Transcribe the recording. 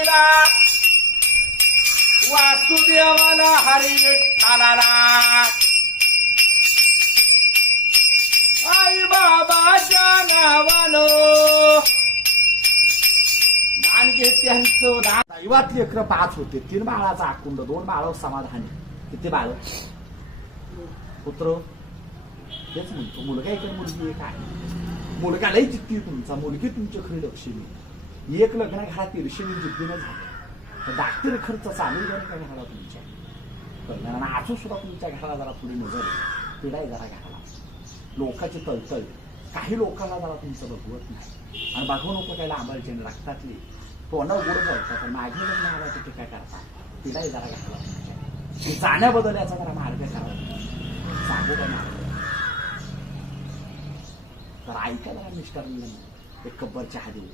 दिला वासुदेवाला हरी विठ्ठलाला आई बाबाच्या नावानं दान घेत्यांचं दान. दैवात लेकरं 5 होते. 3 बाळाचा आकुंड, 2 बाळ समाधानी. किती बाळ? पुत्र हेच म्हणतो. मुलगा एक मुलगी एक आहे. मुलगा लई जिद्दी तुमचा, मुलगी तुमच्या खरी लक्ष्मी. एक लग्न घरात ईर्षेने जिद्दीनं झालं तर डॉक्टर खर्च चालू जर काय घराला तुमच्या कळलं. अजून सुद्धा तुमच्या घराला जरा थोडी नजर पिढाई जरा घराला लोकांची तळतळ. काही लोकांना जरा तुमचं बघवत नाही आणि बघू नको काय लांबायचे रक्तातली तोंड गोड बोलतात पण मागे लग्न आला तिथे काय करतात पिढाई जरा घराला तुमच्या जाण्याबद्दल याचा जरा मार्ग करावा सांगू काय मार्ग तर ऐका जरा मिस्टर एक कब्बर चहा देऊ.